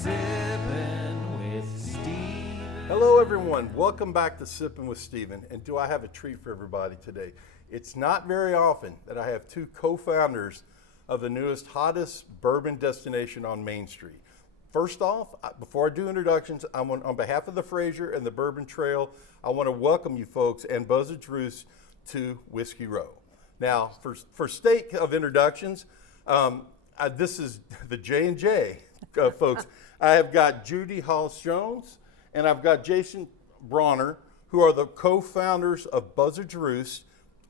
Sippin' with Steve. Hello everyone, welcome back to Sippin' with Steven. And do I have a treat for everybody today? It's not very often that I have two co-founders of the newest, hottest bourbon destination on Main Street. First off, before I do introductions, on behalf of the Fraser and the Bourbon Trail, I want to welcome you folks and Buzzard's Roost to Whiskey Row. Now, for sake of introductions, this is the J&J folks. I have got Judy Hollis-Jones and I've got Jason Bronner, who are the co-founders of Buzzard's Roost.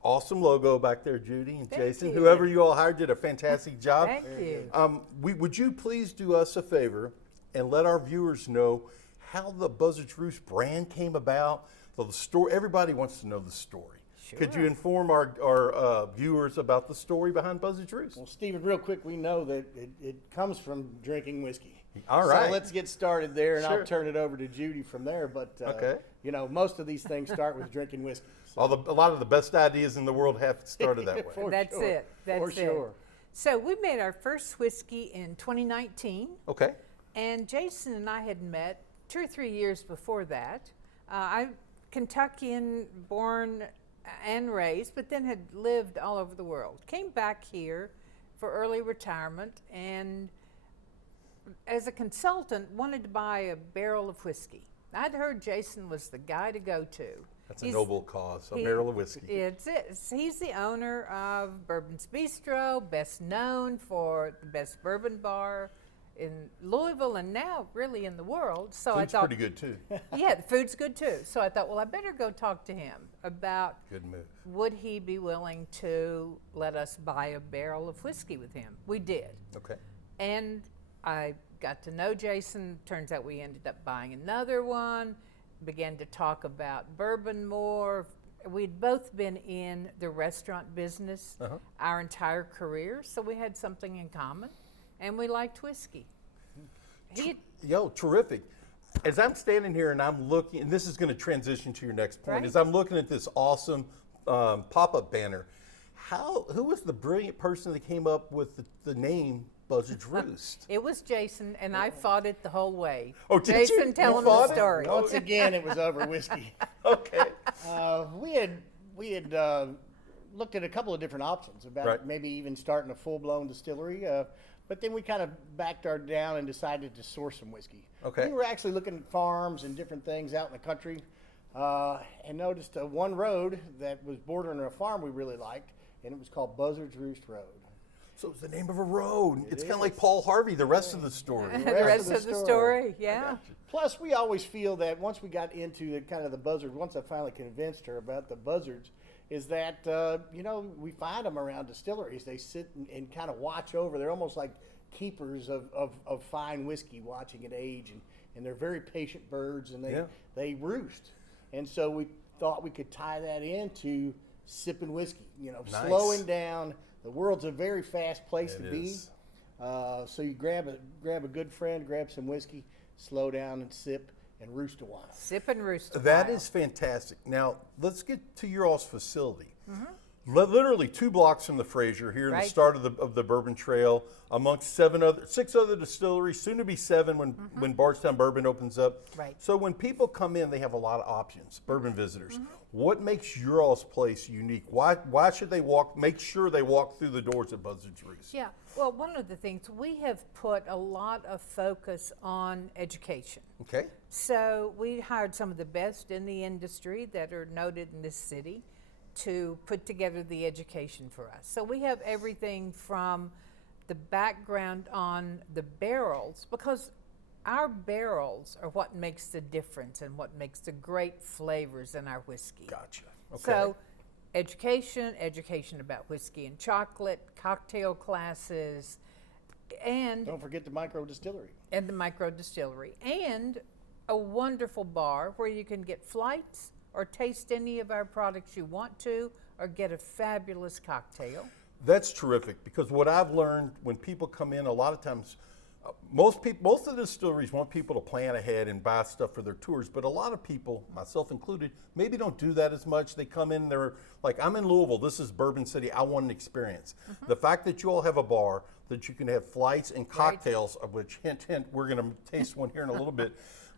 Awesome logo back there, Judy and Jason. You. Whoever you all hired did a fantastic job. Thank you. Would you please do us a favor and let our viewers know how the Buzzard's Roost brand came about? So the story, everybody wants to know the story. Sure. Could you inform our viewers about the story behind Buzzard's Roost? Well, Stephen, real quick, we know that it comes from drinking whiskey. All right. So let's get started there, and Sure. I'll turn it over to Judy from there. But, Okay. you know, most of these things start with drinking whiskey. So. A lot of the best ideas in the world have started that way. For That's sure. it. That's For it. sure. So we made our first whiskey in 2019, Okay. and Jason and I had met 2 or 3 years before that. I'm Kentuckian, born and raised, but then had lived all over the world. Came back here for early retirement, and as a consultant, wanted to buy a barrel of whiskey. I'd heard Jason was the guy to go to. That's a noble cause, a he- barrel of whiskey. It's it. He's the owner of Bourbon's Bistro, best known for the best bourbon bar in Louisville and now really in the world. So Food's I thought, pretty good too. yeah, the food's good too. So I thought, well, I better go talk to him about Good move. would he be willing to let us buy a barrel of whiskey with him. We did. Okay. And I got to know Jason. Turns out we ended up buying another one, began to talk about bourbon more. We'd both been in the restaurant business our entire career, so we had something in common, and we liked whiskey. Terrific. As I'm standing here and I'm looking, and this is going to transition to your next point, Right. as I'm looking at this awesome pop-up banner, who was the brilliant person that came up with the name Buzzard's Roost? It was Jason, and I fought it the whole way. Oh, did you? Jason, You tell him fought the it? story. Once again, it was over whiskey. Okay. We had looked at a couple of different options about Right. maybe even starting a full-blown distillery, but then we kind of backed our down and decided to source some whiskey. Okay. We were actually looking at farms and different things out in the country, and noticed one road that was bordering a farm we really liked, and it was called Buzzard's Roost Road. So it's the name of a road. It's kind of is. like Paul Harvey, the rest of the story. The rest of the story, yeah. Plus, we always feel that once we got into the kind of the Buzzard, once I finally convinced her about the Buzzards, is that, we find them around distilleries. They sit and kind of watch over. They're almost like keepers of fine whiskey, watching it age. And they're very patient birds, and they roost. And so we thought we could tie that into sipping whiskey, Nice. slowing down. The world's a very fast place It to be. is. So you grab a good friend, grab some whiskey, slow down and sip, and roost a while. Sip and roost. a That while. is fantastic. Now, let's get to your all's facility. Literally 2 blocks from the Fraser, here in the Right. start of the Bourbon Trail, amongst 6 other distilleries, soon to be 7 when Bardstown Bourbon opens up. Right. So when people come in, they have a lot of options, bourbon visitors. What makes your all's place unique? Why should they make sure they walk through the doors at Buzzard's Roost? Yeah, well, one of the things, we have put a lot of focus on education. Okay. So we hired some of the best in the industry that are noted in this city to put together the education for us. So we have everything from the background on the barrels, because our barrels are what makes the difference and what makes the great flavors in our whiskey. Gotcha. Okay. So education about whiskey and chocolate, cocktail classes, and Don't forget the micro distillery. the micro distillery, and a wonderful bar where you can get flights or taste any of our products you want to, or get a fabulous cocktail. That's terrific, because what I've learned when people come in, a lot of times, most of the distilleries want people to plan ahead and buy stuff for their tours, but a lot of people, myself included, maybe don't do that as much. They come in, they're like, I'm in Louisville, this is Bourbon City, I want an experience. The fact that you all have a bar, that you can have flights and cocktails, of which, hint, hint, we're going to taste one here in a little bit,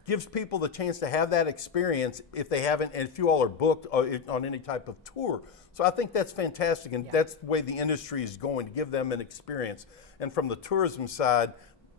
gives people the chance to have that experience if they haven't, and if you all are booked on any type of tour. So I think that's fantastic, and that's the way the industry is going, to give them an experience. And from the tourism side,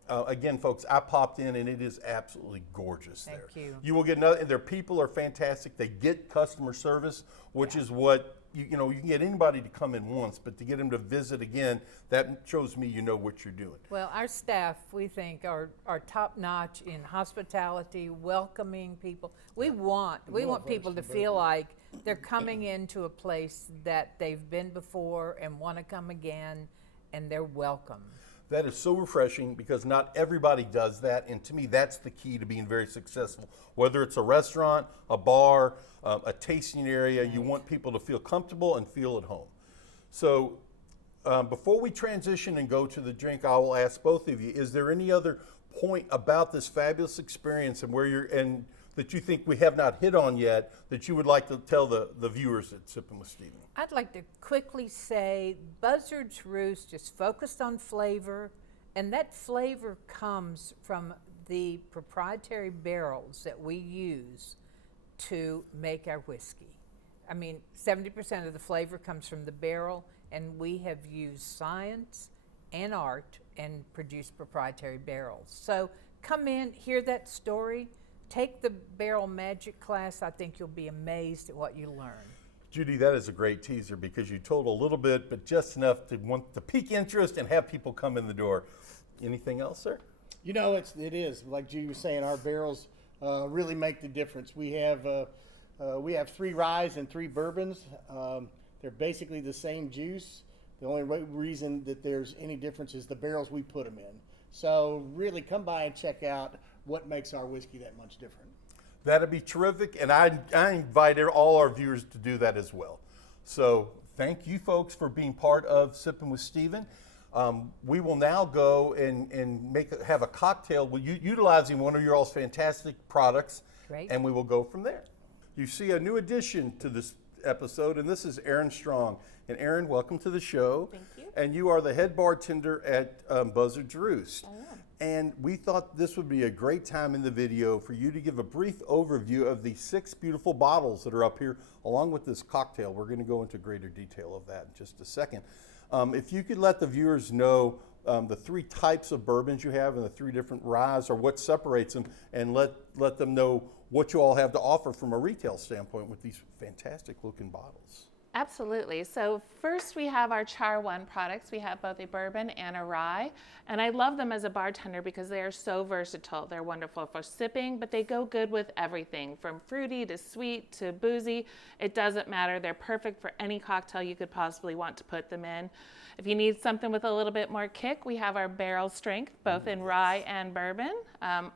again, folks, I popped in and it is absolutely gorgeous there. Thank you. You will get another, and their people are fantastic. They get customer service, which is what, you know, you can get anybody to come in once, but to get them to visit again, that shows me you know what you're doing. Well, our staff, we think, are top notch in hospitality, welcoming people. We want people to feel like they're coming into a place that they've been before and want to come again, and they're welcome. That is so refreshing, because not everybody does that, and to me that's the key to being very successful. Whether it's a restaurant, a bar, a tasting area, you want people to feel comfortable and feel at home. So before we transition and go to the drink, I will ask both of you, is there any other point about this fabulous experience and where you're, and that you think we have not hit on yet, that you would like to tell the viewers at Sippin' with Steven? I'd like to quickly say Buzzard's Roost is focused on flavor, and that flavor comes from the proprietary barrels that we use to make our whiskey. I mean, 70% of the flavor comes from the barrel, and we have used science and art and produced proprietary barrels. So come in, hear that story, take the barrel magic class. I think you'll be amazed at what you learn. Judy, that is a great teaser, because you told a little bit, but just enough to want to pique interest and have people come in the door. Anything else, sir? You know, it is like Judy was saying. Our barrels really make the difference. We have 3 ryes and 3 bourbons. They're basically the same juice. The only reason that there's any difference is the barrels we put them in. So really, come by and check out what makes our whiskey that much different. That'd be terrific, and I invite all our viewers to do that as well. So thank you folks for being part of Sippin' with Steven. We will now go and have a cocktail utilizing one of your all's fantastic products. Great. And we will go from there. You see a new addition to this episode, and this is Erin Strong. And Erin, welcome to the show. Thank you. And you are the head bartender at Buzzard's Roost. I am. And we thought this would be a great time in the video for you to give a brief overview of the 6 beautiful bottles that are up here, along with this cocktail. We're going to go into greater detail of that in just a second. If you could let the viewers know the 3 types of bourbons you have and the 3 different ryes, or what separates them, and let them know what you all have to offer from a retail standpoint with these fantastic looking bottles. Absolutely. So first we have our Char 1 products. We have both a bourbon and a rye. And I love them as a bartender because they are so versatile. They're wonderful for sipping, but they go good with everything from fruity to sweet to boozy. It doesn't matter. They're perfect for any cocktail you could possibly want to put them in. If you need something with a little bit more kick, we have our barrel strength, both in rye and bourbon.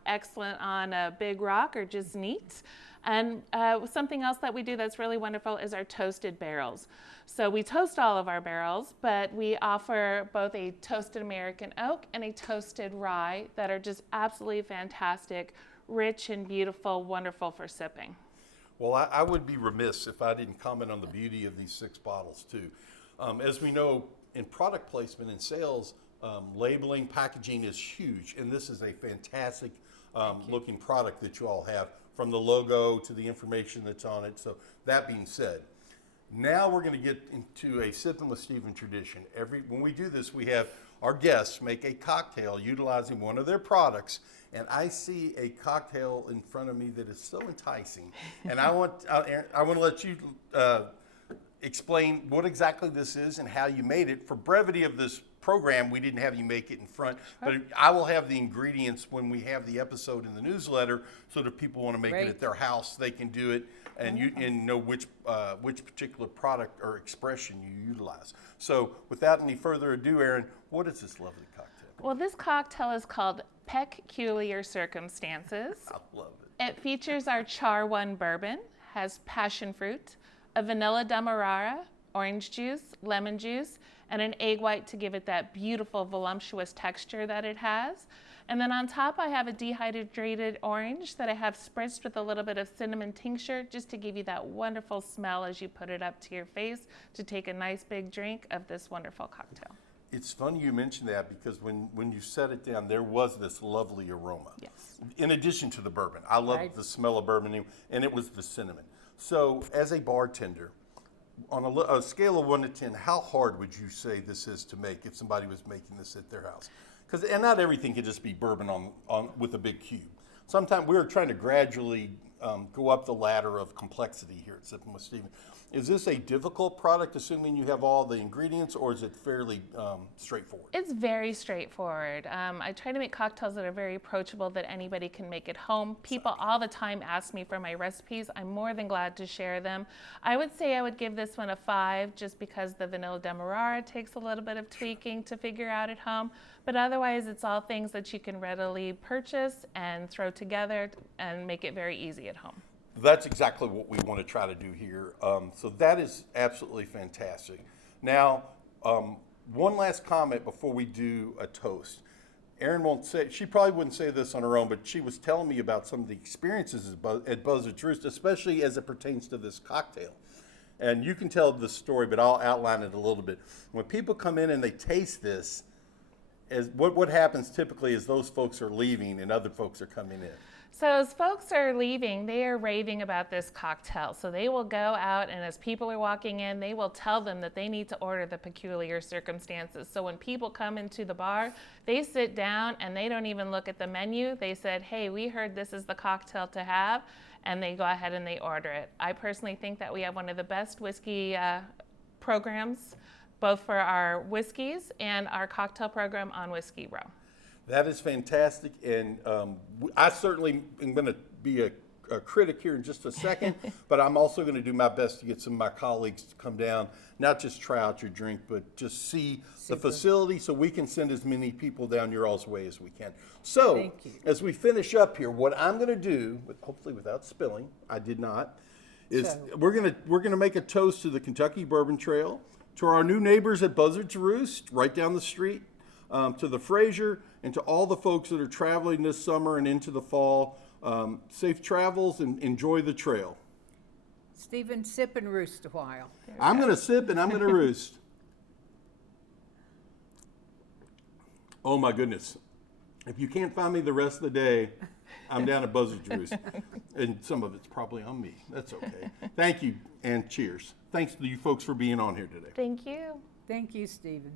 Excellent on a big rock or just neat. And something else that we do that's really wonderful is our toasted barrels. So we toast all of our barrels, but we offer both a toasted American oak and a toasted rye that are just absolutely fantastic, rich and beautiful, wonderful for sipping. Well, I would be remiss if I didn't comment on the beauty of these 6 bottles too. As we know, in product placement and sales, labeling, packaging is huge, and this is a fantastic looking product that you all have, from the logo to the information that's on it. So that being said, now we're going to get into a Sippin' with Steven tradition. When we do this, we have our guests make a cocktail utilizing one of their products, and I see a cocktail in front of me that is so enticing, and I want to let you explain what exactly this is and how you made it. For brevity of this program, we didn't have you make it in front, but I will have the ingredients when we have the episode in the newsletter, so that if people want to make it at their house, they can do it, and you know which particular product or expression you utilize. So without any further ado, Erin, what is this lovely cocktail? Well, this cocktail is called Peckuliar Circumstances. I love it. It features our Char 1 bourbon, has passion fruit, a vanilla demerara, orange juice, lemon juice, and an egg white to give it that beautiful voluptuous texture that it has. And then on top I have a dehydrated orange that I have spritzed with a little bit of cinnamon tincture, just to give you that wonderful smell as you put it up to your face to take a nice big drink of this wonderful cocktail. It's funny you mentioned that because when you set it down, there was this lovely aroma. Yes. In addition to the bourbon, I love Right. the smell of bourbon, and it was the cinnamon. So, as a bartender, on a scale of 1 to 10, how hard would you say this is to make if somebody was making this at their house? And not everything can just be bourbon on with a big cube. Sometimes we're trying to gradually go up the ladder of complexity here at Sippin with Stephen. Is this a difficult product, assuming you have all the ingredients, or is it fairly straightforward? It's very straightforward. I try to make cocktails that are very approachable, that anybody can make at home. People all the time ask me for my recipes. I'm more than glad to share them. I would say I would give this one a 5, just because the vanilla demerara takes a little bit of tweaking to figure out at home. But otherwise, it's all things that you can readily purchase and throw together and make it very easy at home. That's exactly what we want to try to do here. So that is absolutely fantastic. Now, one last comment before we do a toast. Erin won't say, she probably wouldn't say this on her own, but she was telling me about some of the experiences at Buzzard's Roost, especially as it pertains to this cocktail. And you can tell the story, but I'll outline it a little bit. When people come in and they taste this, what happens typically is those folks are leaving and other folks are coming in. So as folks are leaving, they are raving about this cocktail. So they will go out, and as people are walking in, they will tell them that they need to order the Peckuliar Circumstances. So when people come into the bar, they sit down and they don't even look at the menu. They said, hey, we heard this is the cocktail to have, and they go ahead and they order it. I personally think that we have one of the best whiskey programs, both for our whiskeys and our cocktail program on Whiskey Row. That is fantastic, and I certainly am going to be a critic here in just a second, but I'm also going to do my best to get some of my colleagues to come down, not just try out your drink, but just see the facility so we can send as many people down your all's way as we can. So, Thank you. as we finish up here, what I'm going to do, hopefully without spilling, I did not, is we're going to make a toast to the Kentucky Bourbon Trail, to our new neighbors at Buzzard's Roost, right down the street, to the Fraser, and to all the folks that are traveling this summer and into the fall. Safe travels and enjoy the trail. Stephen, sip and roost a while. I'm going to sip and I'm going to roost. Oh my goodness. If you can't find me the rest of the day, I'm down at Buzzard's Roost. And some of it's probably on me. That's okay. Thank you and cheers. Thanks to you folks for being on here today. Thank you. Thank you, Stephen.